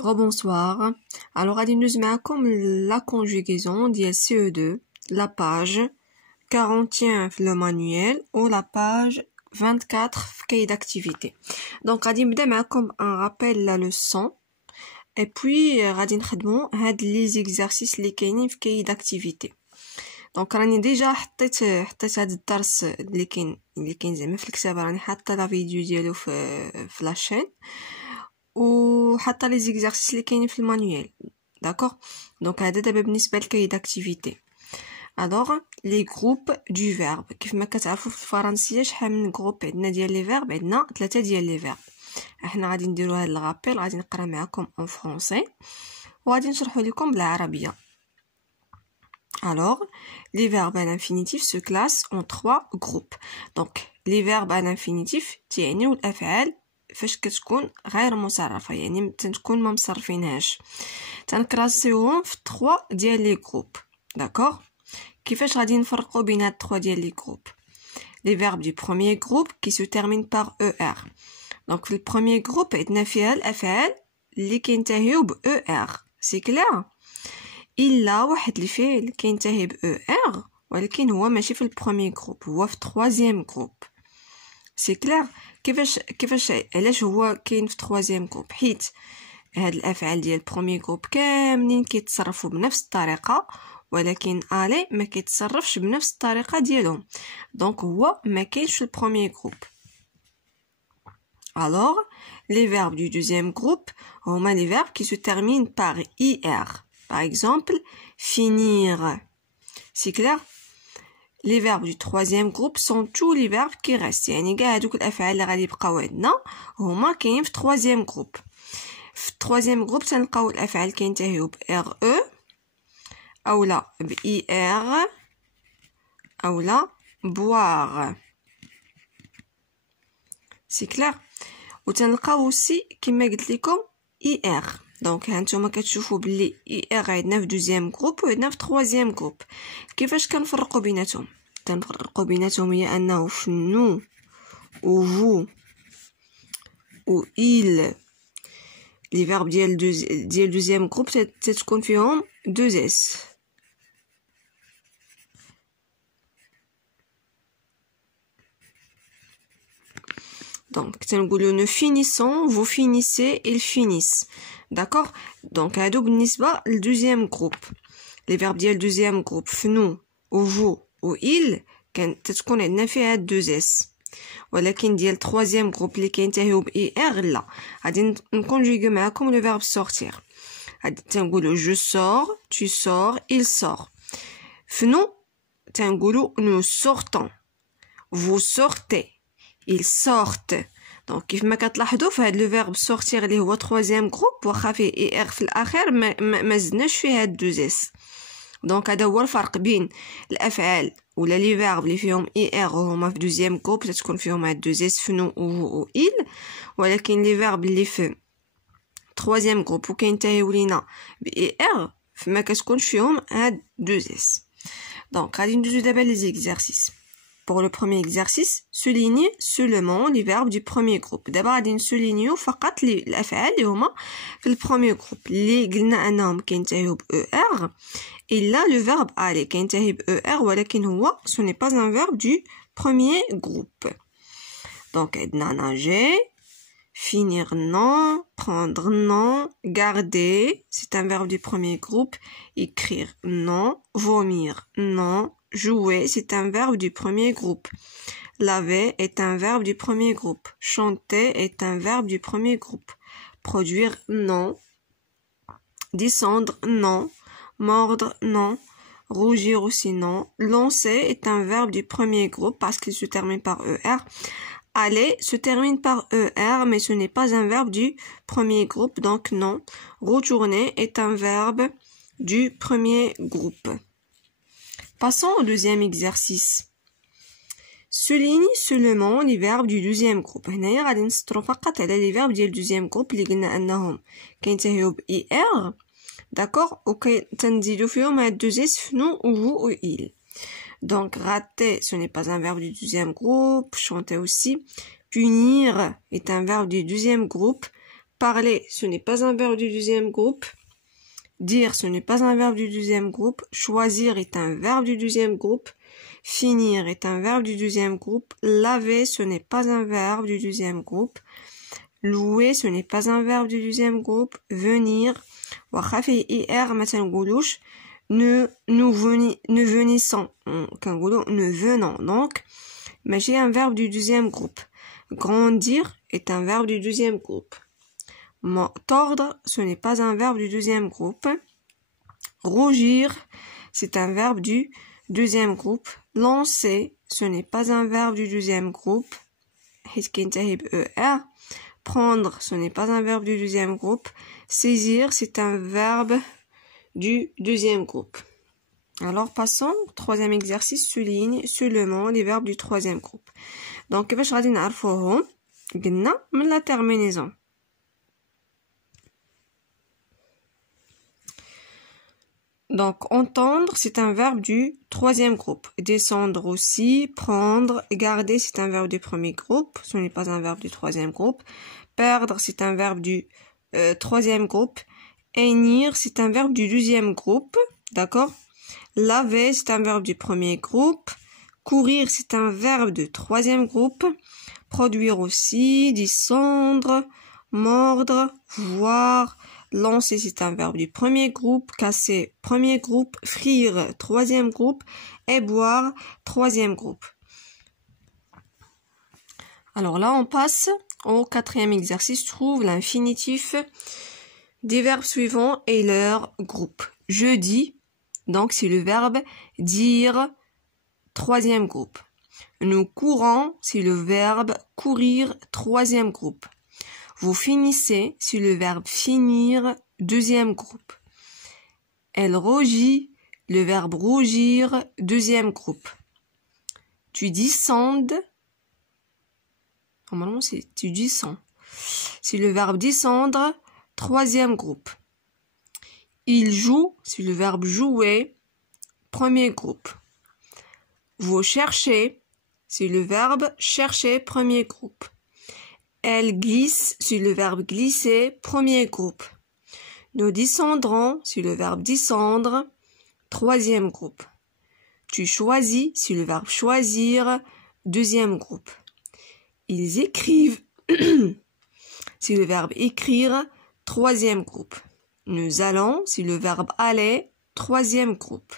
Rebonsoir. Alors, غادي ندوز معكم la conjugaison ديال CE2, la page 41 في le manuel ou la page 24 في cahier d'activité. Donc, غادي نبدا معكم un rappel la leçon et puis غادي نخدمو هاد les exercices اللي كاينين في cahier d'activité. دونك راني ديجا حطيت هاد الدرس اللي كاين زعما في الكتاب، راني حاطه لا فيديو ديالو في لاشين وحاطه لي زيكزارسيس اللي كاينين في المانيوال. داكوغ، دونك هذا دابا بالنسبه للكاي داكتيفيتي. الوغ لي جروب دو فيرب، كيف ما كتعرفوا في الفرنسيه شحال من جروب عندنا ديال لي فيرب، عندنا 3 ديال لي فيرب. احنا غادي نديرو هاد الغابيل، غادي نقرا معكم اون فرونسي وغادي نشرحو لكم بالعربيه. Alors, les verbes à l'infinitif se classent en 3 groupes. Donc, les verbes à l'infinitif تعنيو الافعال فاش كتكون غير مصرفه، يعني تكون ما مصرفينهاش، تنكراسيوهم في 3 ديال لي جروب. داكوغ، كيفاش غادي نفرقوا بين هاد 3 ديال لي جروب؟ les verbes du premier groupe qui se terminent par er. Donc في البروميير جروب عندنا فيها الافعال اللي كينتهيو ب er. سي كلير؟ الا واحد الفعل كينتهي ب er ولكن هو ماشي في البروميير جروب، هو في التروازيام جروب. سي كلير؟ كيفاش علاش هو كاين في تروازيام جروب؟ حيت هاد الافعال ديال البروميير جروب كاملين كيتصرفوا بنفس الطريقه، ولكن الي ما كيتصرفش بنفس الطريقه ديالهم، دونك هو ما كاينش في البروميير جروب. Alors, les verbes du deuxième groupe هما les verbes qui se terminent par ir. Par exemple, finir. C'est clair? Les verbes du troisième groupe sont tous les verbes qui restent. يعني كاع هادوك الافعال اللي غادي يبقاو عندنا هما كاينين في troisième groupe. في troisième groupe تنلقاو الافعال كينتهيو ب re اولا ب ir اولا boire. C'est clair? وتنلقاو aussi كما قلت لكم ir. دونك هانتوما كتشوفوا بلي ir عندنا في دوزيام جروب وعندنا في تروازيام جروب. كيفاش كنفرقوا بيناتهم؟ تنفرقوا بيناتهم هي انه في نو و vous و il لي فيرب ديال دوزيام جروب تتكون فيهم 2 s. Donc, nous finissons, vous finissez, ils finissent. D'accord? Donc, هادو بالنسبة للدوزيام جروب. Les verbes ديال الدوزيام جروب فنو و vous و il تتكون عندنا فيها 2 s. ولكن ديال التروازيام جروب اللي كينتهيو ب er لا، غادي نكونجوغيو معاكم لو فيرب sortir. غادي تنقولوا je sors, tu sors, il sort. فنو تنقولوا nous sortons, vous sortez, ils sortent. دونك كيف ما كتلاحظوا في هذا لو فيرب sortir اللي هو troisième groupe واخا فيه er في الاخر ما زدناش فيه هاد 2 s. دونك هذا هو الفرق بين الافعال ولا لي فيرب اللي فيهم er هما في دوزيام جروب تتكون فيهم هاد 2 s فنو و il، ولكن لي فيرب اللي في troisième groupe وكينتهيو لينا ب er فما كتكونش فيهم هاد 2 s. دونك غادي ندوزو دابا لي زيكزارسيس. Pour le premier exercice, souligne seulement les verbes du premier groupe. D'abord, غادي نسولينيو فقط الافعال اللي هما في البروميير جروب اللي قلنا انهم كينتهيو ب er الا لو فيرب aller كينتهي ب er ولكن هو ce n'est pas un verbe du premier groupe. Donc عندنا nager, finir non, prendre non, garder, c'est un verbe du premier groupe, écrire non, vomir non, jouer, c'est un verbe du premier groupe. Laver est un verbe du premier groupe. Chanter est un verbe du premier groupe. Produire, non. Descendre, non. Mordre, non. Rougir aussi, non. Lancer est un verbe du premier groupe parce qu'il se termine par er. Aller se termine par er, mais ce n'est pas un verbe du premier groupe, donc non. Retourner est un verbe du premier groupe. Passons au deuxième exercice. Souligne seulement les verbes du deuxième groupe. هنايا غادي نسطرو فقط على les verbes ديال deuxième groupe اللي قلنا انهم كينتهيو ب er. داكوغ، وكنزيدو فيهم هاد 2 s فنو و vous و il. Donc rater ce n'est pas un verbe du deuxième groupe, chanter aussi. Punir est un verbe du deuxième groupe, parler, ce n'est pas un verbe du deuxième groupe. Dire, ce n'est pas un verbe du deuxième groupe. Choisir est un verbe du deuxième groupe. Finir est un verbe du deuxième groupe. Laver, ce n'est pas un verbe du deuxième groupe. Louer, ce n'est pas un verbe du deuxième groupe. Venir, ne venissons, ne venons donc, mais j'ai un verbe du deuxième groupe. Grandir est un verbe du deuxième groupe. Tordre, ce n'est pas un verbe du deuxième groupe. Rougir, c'est un verbe du deuxième groupe. Lancer, ce n'est pas un verbe du deuxième groupe. Prendre, ce n'est pas un verbe du deuxième groupe. Saisir, c'est un verbe du deuxième groupe. Alors passons au troisième exercice, souligne seulement les verbes du troisième groupe. Donc كيفاش غادي نعرفوهم؟ قلنا من la terminaison. Donc, entendre, c'est un verbe du troisième groupe. Descendre aussi, prendre, garder, c'est un verbe du premier groupe. Ce n'est pas un verbe du troisième groupe. Perdre, c'est un verbe du troisième groupe. Hennir, c'est un verbe du deuxième groupe. D'accord? Laver, c'est un verbe du premier groupe. Courir, c'est un verbe du troisième groupe. Produire aussi, descendre, mordre, voir. Lancer, c'est un verbe du premier groupe. Casser, premier groupe. Frire, troisième groupe. Et boire, troisième groupe. Alors là, on passe au quatrième exercice. Trouve l'infinitif des verbes suivants et leur groupe. Je dis, donc c'est le verbe dire, troisième groupe. Nous courons, c'est le verbe courir, troisième groupe. Vous finissez, c'est le verbe finir, deuxième groupe. Elle rougit, le verbe rougir, deuxième groupe. Tu descendes, normalement c'est tu descends. C'est le verbe descendre, troisième groupe. Il joue, c'est le verbe jouer, premier groupe. Vous cherchez, c'est le verbe chercher, premier groupe. Elle glisse, c'est le verbe glisser, premier groupe. Nous descendrons, c'est le verbe descendre, troisième groupe. Tu choisis, c'est le verbe choisir, deuxième groupe. Ils écrivent, c'est le verbe écrire, troisième groupe. Nous allons, c'est le verbe aller, troisième groupe.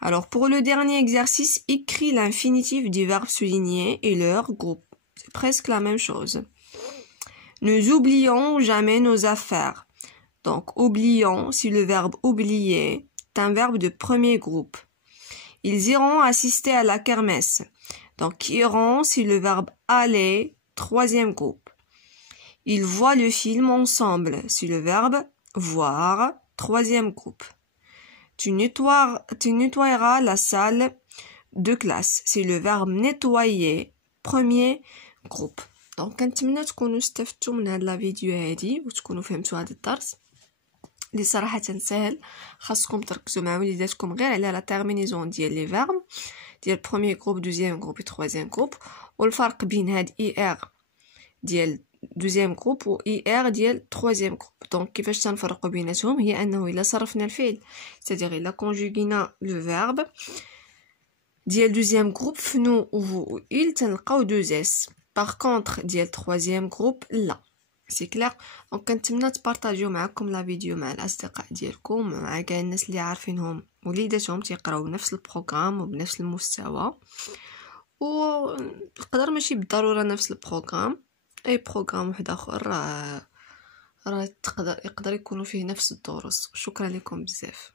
Alors pour le dernier exercice, écris l'infinitif des verbes soulignés et leur groupe. C'est presque la même chose. Nous oublions jamais nos affaires. Donc oublions, c'est le verbe oublier, c'est un verbe de premier groupe. Ils iront assister à la kermesse. Donc iront, c'est le verbe aller, troisième groupe. Ils voient le film ensemble, c'est le verbe voir, troisième groupe. Tu nettoyeras la salle de classe, c'est le verbe nettoyer, premier groupe. Donc كنتمنى تكونوا استفدتوا من هاد لا فيديو هادي وتكونوا فهمتوا هاد الدرس اللي صراحه سهل. خاصكم تركزوا مع وليداتكم غير على لا تيرمينيزون ديال لي فيرب ديال بروميير جروب دوزيام جروب وتروازيام جروب والفرق بين هاد اي ار ديال دوزيام جروب و اي ار ديال تروازيام جروب. دونك كيفاش تنفرقوا بيناتهم هي انه الا صرفنا الفعل c'est-à-dire الا كونجوغينا لو فيرب ديال دوزيام جروب في نو و il تنلقاو دوز اس. باغ كونطخ ديال تروازيام جروب لا. سي كلير. دونك كنتمنى تبارطاجيو معكم لا فيديو مع الاصدقاء ديالكم مع كاع الناس اللي عارفينهم وليداتهم تيقراو نفس البروغرام وبنفس المستوى ويقدر ماشي بالضروره نفس البروغرام اي بروغرام واحد اخر راه يقدر يكونوا فيه نفس الدروس. شكرا لكم بزاف.